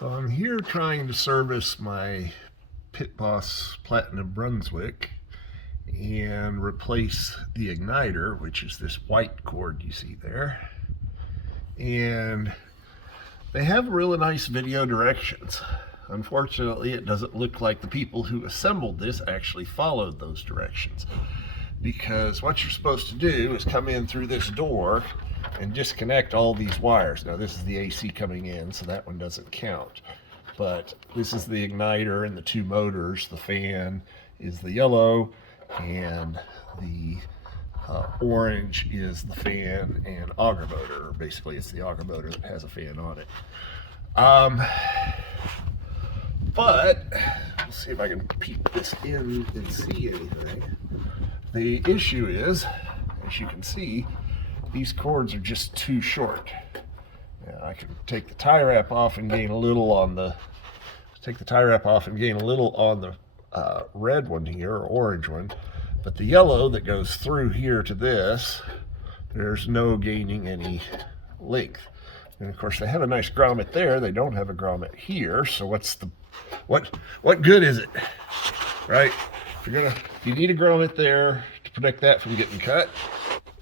So I'm here trying to service my Pit Boss Platinum Brunswick and replace the igniter, which is this white cord you see there. And they have really nice video directions. Unfortunately, it doesn't look like the people who assembled this actually followed those directions, because what you're supposed to do is come in through this door and disconnect all these wires. Now this is the AC coming in, so that one doesn't count. But this is the igniter and the two motors. The fan is the yellow, and the orange is the fan and auger motor. Basically, it's the auger motor that has a fan on it. But let's see if I can peek this in and see anything. The issue is, as you can see, these cords are just too short. Now I can take the tie wrap off and gain a little on the red one here, or orange one, but the yellow that goes through here to this, there's no gaining any length. And of course they have a nice grommet there, they don't have a grommet here, so what good is it, right? If you need a grommet there to protect that from getting cut,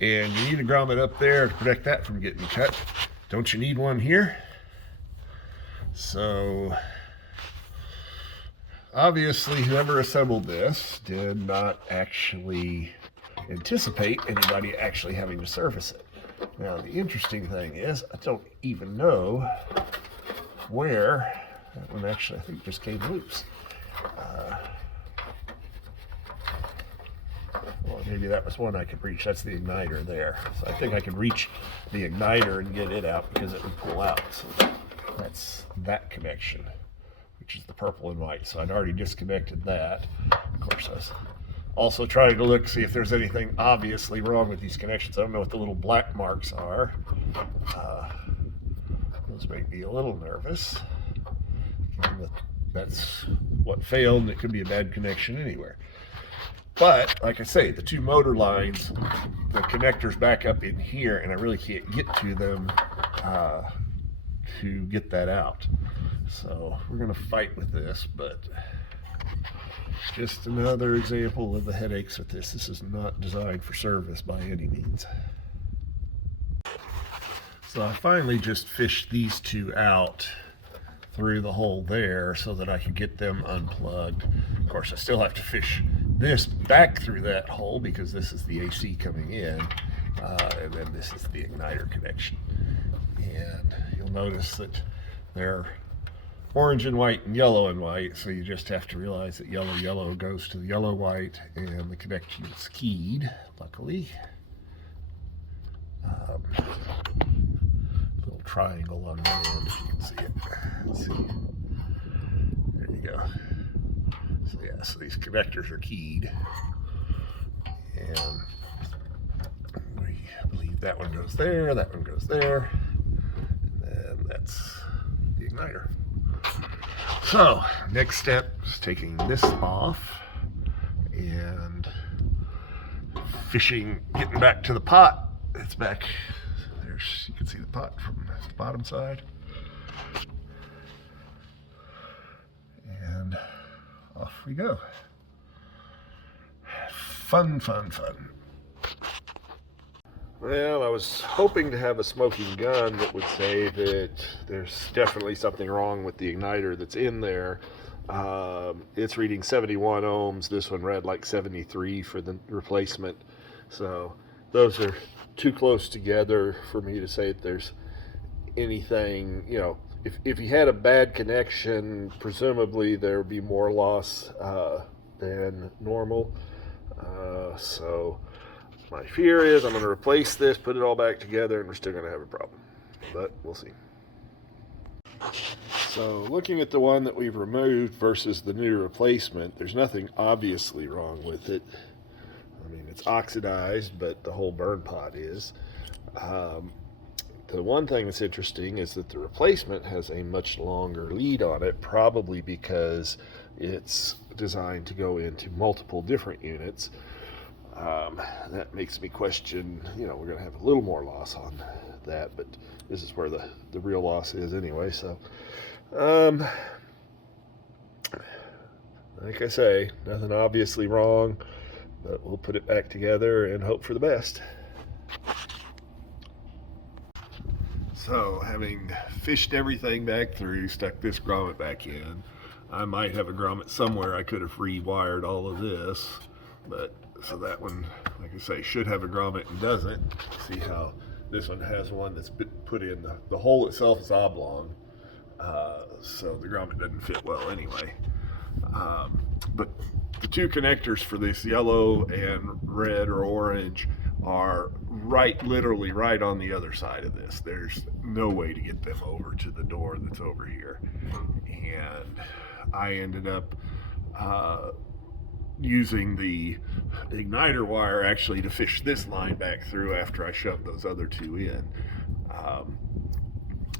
and you need a grommet up there to protect that from getting cut, don't you need one here? So obviously whoever assembled this did not actually anticipate anybody actually having to service it. Now the interesting thing is, I don't even know where that one actually, I think, just came loose. Well, maybe that was one I could reach. That's the igniter there. So I think I could reach the igniter and get it out because it would pull out. So that's that connection, which is the purple and white. So I'd already disconnected that. Of course, I was also trying to look, see if there's anything obviously wrong with these connections. I don't know what the little black marks are. Those make me a little nervous. That's what failed, and it could be a bad connection anywhere. But like I say, the two motor lines, the connectors back up in here, and I really can't get to them to get that out. So we're going to fight with this, but just another example of the headaches with this. This is not designed for service by any means. So I finally just fished these two out through the hole there so that I could get them unplugged. Of course, I still have to fish this back through that hole because this is the AC coming in, and then this is the igniter connection. And you'll notice that they're orange and white and yellow and white, so you just have to realize that yellow goes to the yellow white, and the connection is keyed, luckily. Little triangle on one end, if you can see it. Let's see. There you go. So yeah, so these connectors are keyed, and we believe that one goes there, that one goes there, and then that's the igniter. So next step is taking this off and fishing, getting back to the pot. It's back there. You can see the pot from the bottom side, and off we go. Fun. Well, I was hoping to have a smoking gun that would say that there's definitely something wrong with the igniter that's in there. It's reading 71 ohms. This one read like 73 for the replacement. So those are too close together for me to say that there's anything, you know. If you had a bad connection, presumably there would be more loss than normal. So my fear is I'm going to replace this, put it all back together, and we're still going to have a problem. But we'll see. So looking at the one that we've removed versus the new replacement, there's nothing obviously wrong with it. I mean, it's oxidized, but the whole burn pot is. The one thing that's interesting is that the replacement has a much longer lead on it, probably because it's designed to go into multiple different units. That makes me question, we're going to have a little more loss on that, but this is where the real loss is anyway. So, like I say, nothing obviously wrong, but we'll put it back together and hope for the best. So, having fished everything back through, stuck this grommet back in, I might have a grommet somewhere I could have rewired all of this, but so that one, like I say, should have a grommet and doesn't. See how this one has one that's put in, the hole itself is oblong, so the grommet doesn't fit well anyway. But the two connectors for this yellow and red or orange are literally right on the other side of this. There's no way to get them over to the door that's over here. And I ended up using the igniter wire actually to fish this line back through after I shoved those other two in.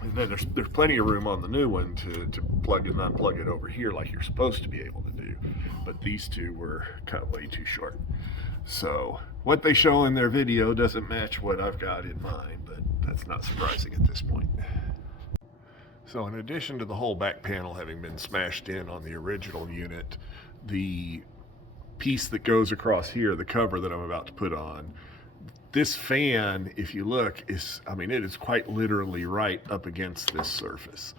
And then there's plenty of room on the new one to plug and unplug it over here like you're supposed to be able to do. But these two were cut way too short. So what they show in their video doesn't match what I've got in mind, but that's not surprising at this point. So in addition to the whole back panel having been smashed in on the original unit, the piece that goes across here, the cover that I'm about to put on, this fan, if you look, it is quite literally right up against this surface.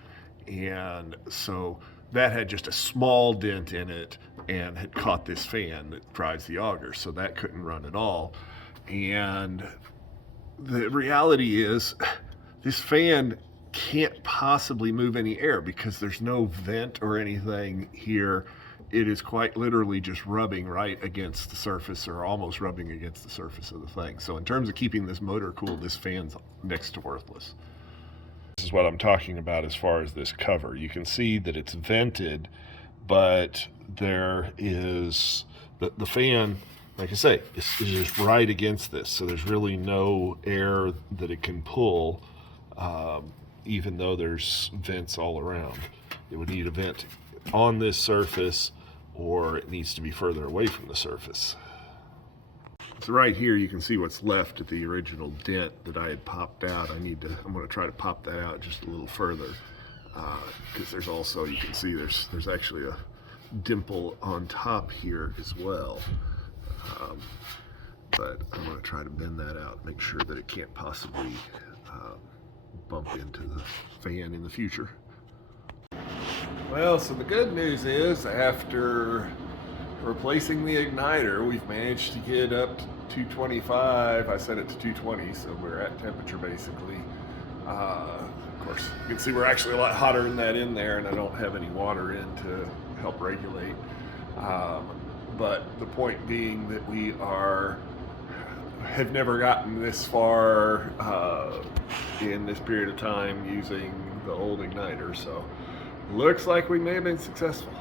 And so that had just a small dent in it and had caught this fan that drives the auger, so that couldn't run at all. And the reality is this fan can't possibly move any air because there's no vent or anything here. It is quite literally just rubbing right against the surface, or almost rubbing against the surface of the thing. So in terms of keeping this motor cool, this fan's next to worthless. This is what I'm talking about as far as this cover. You can see that it's vented, but there is the fan, like I say, is just right against this. So there's really no air that it can pull, even though there's vents all around. It would need a vent on this surface, or it needs to be further away from the surface. So right here you can see what's left of the original dent that I had popped out. I'm going to try to pop that out just a little further, because there's also, you can see there's actually a dimple on top here as well. But I'm going to try to bend that out, make sure that it can't possibly bump into the fan in the future. Well, so the good news is, after replacing the igniter, we've managed to get up to 225. I set it to 220, so we're at temperature basically. Of course, you can see we're actually a lot hotter than that in there, and I don't have any water in to help regulate. But the point being that we have never gotten this far in this period of time using the old igniter, so looks like we may have been successful.